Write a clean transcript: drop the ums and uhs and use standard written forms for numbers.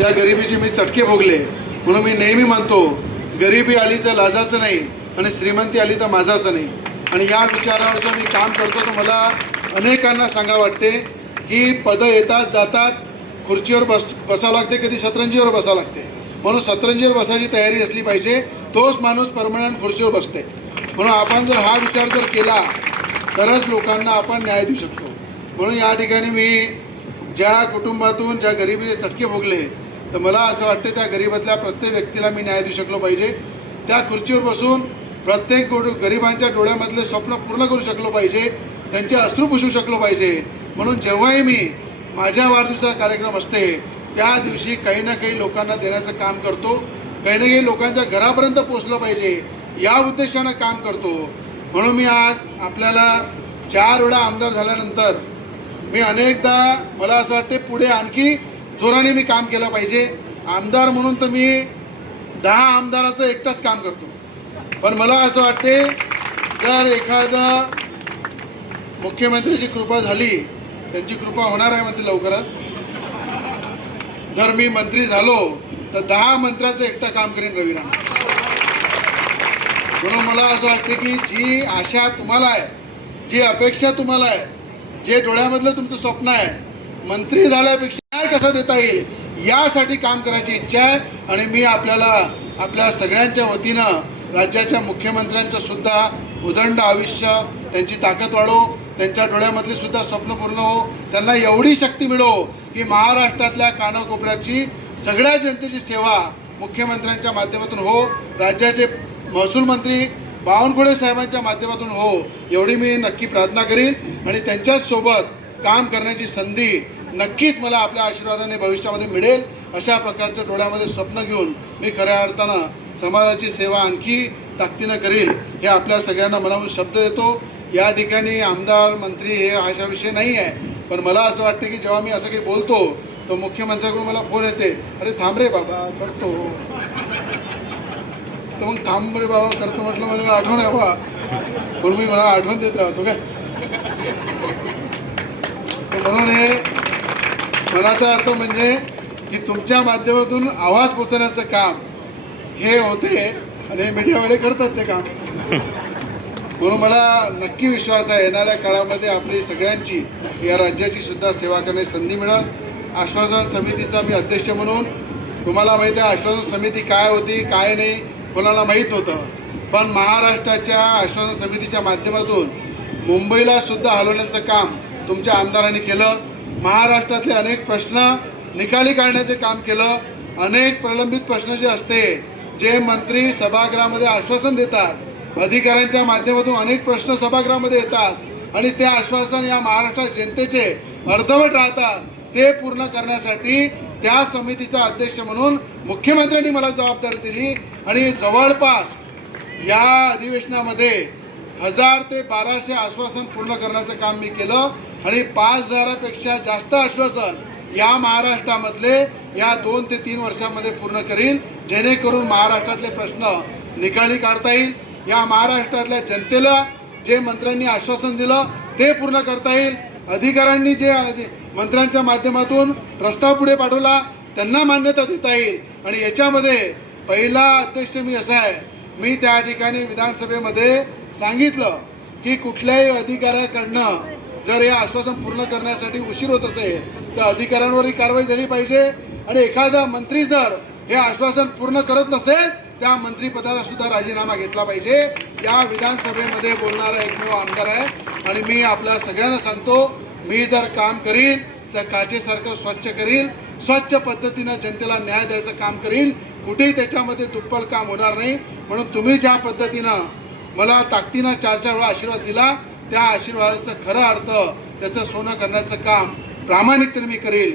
त्या गरिबीचे मी चटके भोगले. म्हणून मी नेहमी म्हणतो, गरिबी आली तर लाजाचं नाही आणि श्रीमंती आली तर माझाचं नाही. आणि या विचारावर जर मी काम करतो तर मला अनेकांना सांगा वाटते की पदं येतात जातात, खुर्चीवर बसावं लागते, कधी सतरंजीवर बसावं लागते. म्हणून सतरंजीवर बसायची तयारी असली पाहिजे, तोच माणूस परमनंट खुर्चीवर बसते. म्हणून आपण जर हा विचार जर केला तरच लोकांना आपण न्याय देऊ शकतो. म्हणून या ठिकाणी मी ज्या कुटुंबातून ज्या गरिबीचे चटके भोगले, तर मला असं वाटते त्या गरिबातल्या प्रत्येक व्यक्तीला मी न्याय देऊ शकलो पाहिजे. त्या खुर्चीवर बसून प्रत्येक गरिबांच्या डोळ्यामधले स्वप्न पूर्ण करू शकलो पाहिजे, त्यांचे अश्रू पुसू शकलो पाहिजे. म्हणून जेव्हाही मी माझ्या वाढदिवसाचा कार्यक्रम असते त्या दिवशी काही ना काही लोकांना देण्याचं काम करतो, काही ना काही लोकांच्या घरापर्यंत पोचलं पाहिजे या उद्देशानं काम करतो. म्हणून मी आज आपल्याला 4 वेळा आमदार झाल्यानंतर मी अनेकदा मला असं वाटते पुढे आणखी जोराने मी काम केलं पाहिजे. आमदार म्हणून तर मी 10 आमदाराचं एकटाच काम करतो. पण मला असं वाटते जर एखादं मुख्यमंत्र्याची कृपा झाली, त्यांची कृपा होणार आहे म्हणते लवकरच, जर मी मंत्री झालो तर 10 मंत्र्याचं एकटं काम करीन रविराम. म्हणून मला असं वाटते की जी आशा तुम्हाला आहे, जी अपेक्षा तुम्हाला आहे, जे डोळ्यामधलं तुमचं स्वप्न आहे, मंत्री झाल्यापेक्षा काय कसं देता येईल यासाठी काम करायची इच्छा आहे. आणि मी आपल्या सगळ्यांच्या वतीनं राज्याच्या मुख्यमंत्र्यांचं सुद्धा उदंड आयुष्य, त्यांची ताकद वाढो, त्यांच्या डोळ्यामधली सुद्धा स्वप्न पूर्ण हो, त्यांना एवढी शक्ती मिळो की महाराष्ट्रातल्या कानाकोपऱ्याची सगळ्या जनतेची सेवा मुख्यमंत्र्यांच्या माध्यमातून हो, राज्याचे महसूल मंत्री बावनकुळे साहेबांच्या माध्यमातून हो, एवढी मी नक्की प्रार्थना करीन. आणि त्यांच्याचसोबत काम करण्याची संधी नक्कीच मला आपल्या आशीर्वादाने भविष्यामध्ये मिळेल. अशा प्रकारचं डोळ्यामध्ये स्वप्न घेऊन मी खऱ्या अर्थानं समाजाची सेवा आणखी ताकदीनं करील हे आपल्या सगळ्यांना मनातून शब्द देतो. या ठिकाणी आमदार मंत्री हे अशा विषय नाही आहे, पण मला असं वाटतं की जेव्हा मी असं काही बोलतो तर मुख्यमंत्र्याकडून मला फोन येते, अरे थांब रे बाबा करतो. तर मग थांब रे बाबा करतो म्हटलं, मला आठवण आहे बा, म्हणून मी मला आठवण देत राहतो काय. म्हणून हे मनाचा अर्थ म्हणजे की तुमच्या माध्यमातून आवाज पोचवण्याचं काम हे होते आणि हे मीडियावाले करतात ते काम. म्हणून मला नक्की विश्वास आहे येणाऱ्या काळामध्ये आपली सगळ्यांची या राज्याची सुद्धा सेवा करण्याची संधी मिळेल. आश्वासन समितीचा मी अध्यक्ष म्हणून, तुम्हाला माहिती आहे आश्वासन समिती काय होती काय नाही कोणाला माहीत नव्हतं, पण महाराष्ट्राच्या आश्वासन समितीच्या माध्यमातून मुंबईला सुद्धा हलवण्याचं काम तुमच्या आमदारांनी केलं. महाराष्ट्रातले अनेक प्रश्न निकाली काढण्याचे काम केलं. अनेक प्रलंबित प्रश्न जे असते, जे मंत्री सभागृहामध्ये आश्वासन देतात, अधिकाऱ्यांच्या माध्यमातून अनेक प्रश्न सभागृहामध्ये येतात आणि ते आश्वासन या महाराष्ट्र जनतेचे अर्धवट राहतात, ते पूर्ण करण्यासाठी त्या समितीचा अध्यक्ष म्हणून मुख्यमंत्र्यांनी मला जबाबदारी दिली. आणि जवळपास या अधिवेशनामध्ये 1000 ते 1200 आश्वासन पूर्ण करण्याचं काम मी केलं. आणि 5000पेक्षा जास्त आश्वासन या महाराष्ट्रामधले या 2 ते 3 वर्षामध्ये पूर्ण करील, जेणेकरून महाराष्ट्रातले प्रश्न निकाली काढता येईल. या महाराष्ट्रातल्या जनतेला जे मंत्र्यांनी आश्वासन दिलं ते पूर्ण करता येईल. अधिकाऱ्यांनी जे मंत्र्यांच्या माध्यमातून प्रस्ताव पुढे पाठवला त्यांना मान्यता देता येईल. आणि याच्यामध्ये पहिला अध्यक्ष मी असा आहे, मी त्या ठिकाणी विधानसभेमध्ये सांगितलं की कुठल्याही अधिकाऱ्याकडनं जर हे आश्वासन पूर्ण करण्यासाठी उशीर होत असेल तर अधिकाऱ्यांवरही कारवाई झाली पाहिजे. आणि एखादा मंत्री जर हे आश्वासन पूर्ण करत नसेल त्या मंत्रिपदाचा सुद्धा राजीनामा घेतला पाहिजे. या विधानसभेमध्ये बोलणारा एकमेव आमदार आहे. आणि मी आपल्या सगळ्यांना सांगतो, मी जर काम करील तर काचेसारखं स्वच्छ करील, स्वच्छ पद्धतीनं जनतेला न्याय द्यायचं काम करील, कुठेही त्याच्यामध्ये दुप्पल काम होणार नाही. म्हणून तुम्ही ज्या पद्धतीनं मला ताकदीनं 4 वेळा आशीर्वाद दिला, त्या आशीर्वादाचं खरं अर्थ त्याचं सोनं करण्याचं काम प्रामाणिकतेने मी करील